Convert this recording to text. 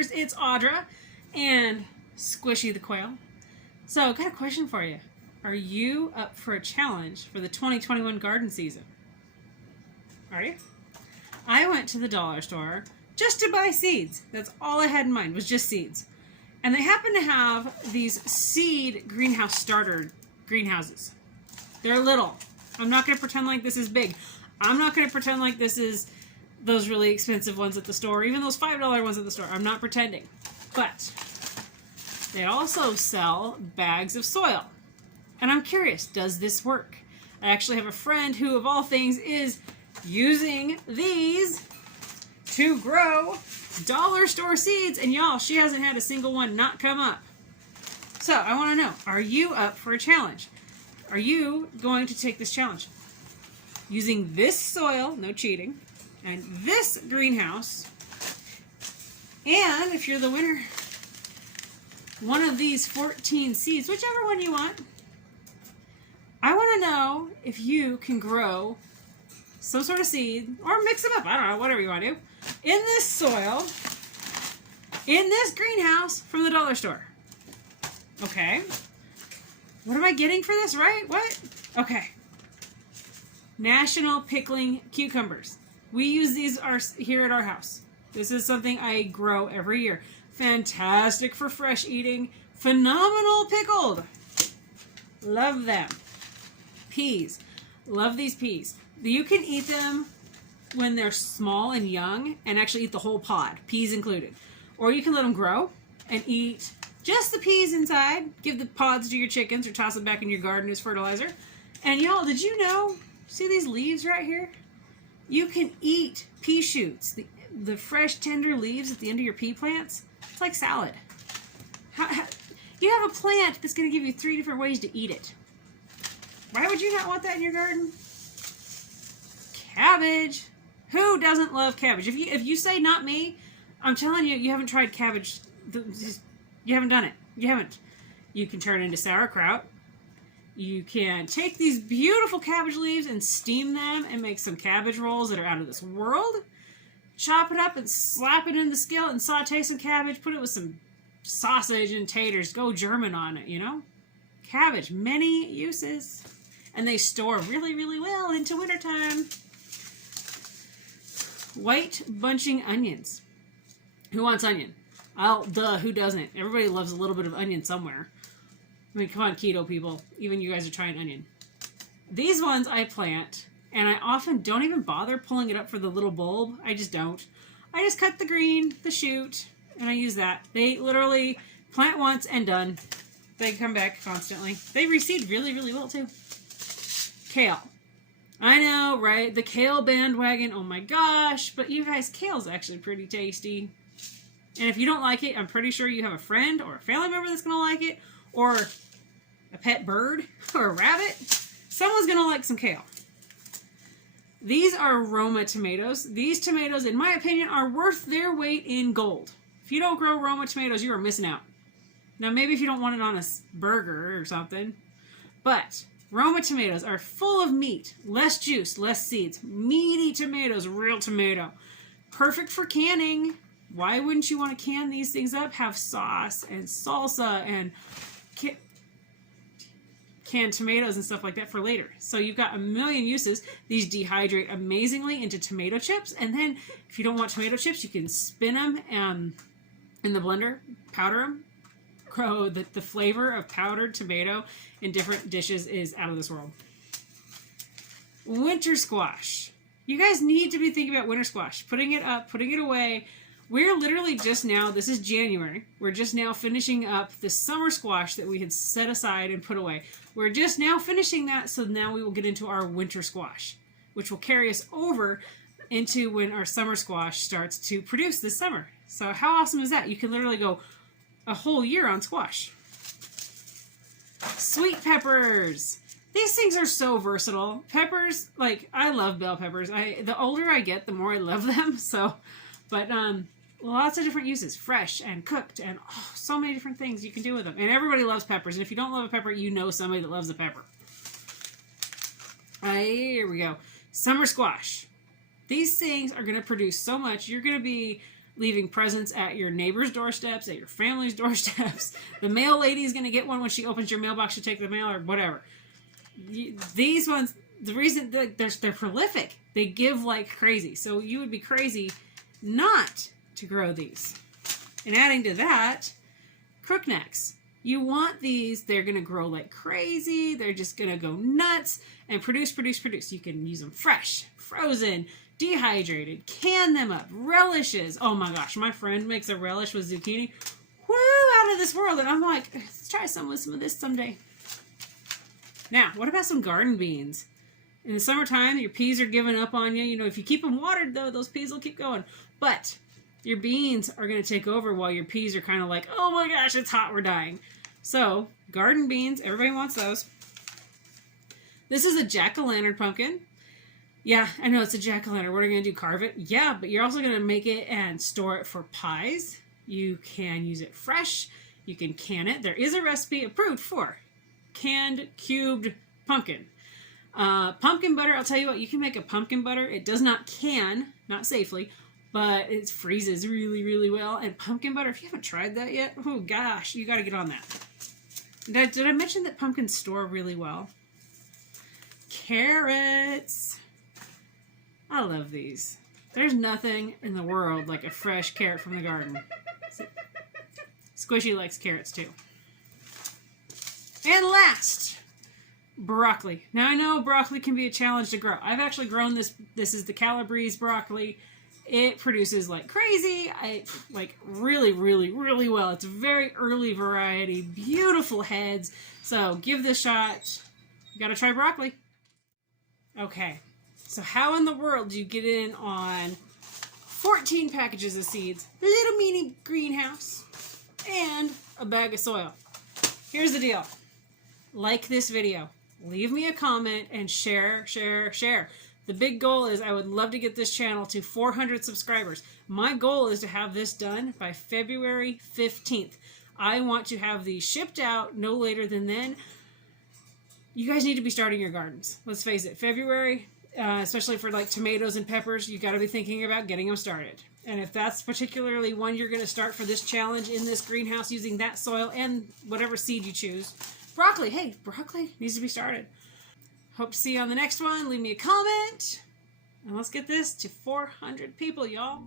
Adventures. It's Audra and Squishy the Quail. So, I've got a question for you. Are you up for a challenge for the 2021 garden season? Are you? I went to the dollar store just to buy seeds. That's all I had in mind, was just seeds. And they happen to have these seed greenhouse starter greenhouses. They're little. I'm not going to pretend like this is big. I'm not going to pretend like this is those really expensive ones at the store, even those $5 ones at the store. I'm not pretending. But they also sell bags of soil. And I'm curious, does this work? I actually have a friend who, of all things, is using these to grow dollar store seeds. And y'all, she hasn't had a single one not come up. So I want to know, are you up for a challenge? Are you going to take this challenge? Using this soil, no cheating, and this greenhouse, and if you're the winner, one of these 14 seeds, whichever one you want. I want to know if you can grow some sort of seed, or mix them up, I don't know, whatever you want to do, in this soil, in this greenhouse from the dollar store. Okay. What am I getting for this, right? What? Okay. National pickling cucumbers. We use these here at our house. This is something I grow every year. Fantastic for fresh eating. Phenomenal pickled. Love them. Peas. Love these peas. You can eat them when they're small and young and actually eat the whole pod, peas included. Or you can let them grow and eat just the peas inside. Give the pods to your chickens or toss them back in your garden as fertilizer. And y'all, did you know, see these leaves right here? You can eat pea shoots, the fresh tender leaves at the end of your pea plants. It's like salad. You have a plant that's going to give you 3 different ways to eat it. Why would you not want that in your garden? Cabbage. Who doesn't love cabbage? If you say not me, I'm telling you, you haven't tried cabbage. You haven't done it. You haven't. You can turn it into sauerkraut. You can take these beautiful cabbage leaves and steam them and make some cabbage rolls that are out of this world. Chop it up and slap it in the skillet and saute some cabbage. Put it with some sausage and taters. Go German on it, you know? Cabbage, many uses. And they store really, really well into wintertime. White bunching onions. Who wants onion? Who doesn't? Everybody loves a little bit of onion somewhere. I mean, come on, keto people. Even you guys are trying onion. These ones I plant, and I often don't even bother pulling it up for the little bulb. I just don't. I just cut the green, the shoot, and I use that. They literally plant once and done. They come back constantly. They reseed really, really well, too. Kale. I know, right? The kale bandwagon. Oh my gosh. But you guys, kale's actually pretty tasty. And if you don't like it, I'm pretty sure you have a friend or a family member that's going to like it. Or a pet bird or a rabbit. Someone's going to like some kale. These are Roma tomatoes. These tomatoes, in my opinion, are worth their weight in gold. If you don't grow Roma tomatoes, you are missing out. Now, maybe if you don't want it on a burger or something. But Roma tomatoes are full of meat. Less juice, less seeds. Meaty tomatoes, real tomato. Perfect for canning. Why wouldn't you want to can these things up? Have sauce and salsa and canned tomatoes and stuff like that for later. So you've got a million uses. These dehydrate amazingly into tomato chips. And then if you don't want tomato chips, you can spin them in the blender, powder them. Grow the flavor of powdered tomato in different dishes is out of this world. Winter squash. You guys need to be thinking about winter squash. Putting it up, putting it away. We're literally just now, this is January, we're just now finishing up the summer squash that we had set aside and put away. We're just now finishing that, so now we will get into our winter squash, which will carry us over into when our summer squash starts to produce this summer. So how awesome is that? You can literally go a whole year on squash. Sweet peppers. These things are so versatile. Peppers, like, I love bell peppers. The older I get, the more I love them. But lots of different uses. Fresh and cooked and so many different things you can do with them. And everybody loves peppers. And if you don't love a pepper, you know somebody that loves a pepper. Here we go. Summer squash. These things are going to produce so much. You're going to be leaving presents at your neighbor's doorsteps, at your family's doorsteps. The mail lady is going to get one when she opens your mailbox to take the mail or whatever. These ones, the reason they're prolific, they give like crazy. So you would be crazy not to grow these. And adding to that, crooknecks. You want these, they're going to grow like crazy. They're just going to go nuts and produce. You can use them fresh, frozen, dehydrated, can them up, relishes. Oh my gosh, my friend makes a relish with zucchini. Woo, out of this world. And I'm like, let's try some of this someday. Now, what about some garden beans? In the summertime, your peas are giving up on you. You know, if you keep them watered, though, those peas will keep going. But your beans are going to take over while your peas are kind of like, oh my gosh, it's hot, we're dying. So, garden beans, everybody wants those. This is a jack-o'-lantern pumpkin. Yeah, I know it's a jack-o'-lantern. What are you going to do, carve it? Yeah, but you're also going to make it and store it for pies. You can use it fresh. You can can it. There is a recipe approved for canned, cubed pumpkin. Pumpkin butter, I'll tell you what, you can make a pumpkin butter. It does not can, not safely, but it freezes really, really well. And pumpkin butter, if you haven't tried that yet, oh gosh, you got to get on that. Did I mention that pumpkins store really well? Carrots. I love these. There's nothing in the world like a fresh carrot from the garden. Squishy likes carrots too. And last, broccoli. Now I know broccoli can be a challenge to grow. I've actually grown this. This is the Calabrese broccoli. It produces like crazy. Like really, really, really well. It's a very early variety. Beautiful heads. So give this a shot. You gotta try broccoli. Okay. So how in the world do you get in on 14 packages of seeds, little mini greenhouse, and a bag of soil? Here's the deal. Like this video, leave me a comment, and share. The big goal is I would love to get this channel to 400 subscribers. My goal is to have this done by February 15th. I want to have these shipped out no later than then. You guys need to be starting your gardens. Let's face it, February, especially for like tomatoes and peppers, you got to be thinking about getting them started. And if that's particularly one you're going to start for this challenge in this greenhouse using that soil and whatever seed you choose, broccoli, hey, broccoli needs to be started. Hope to see you on the next one. Leave me a comment. And let's get this to 400 people, y'all.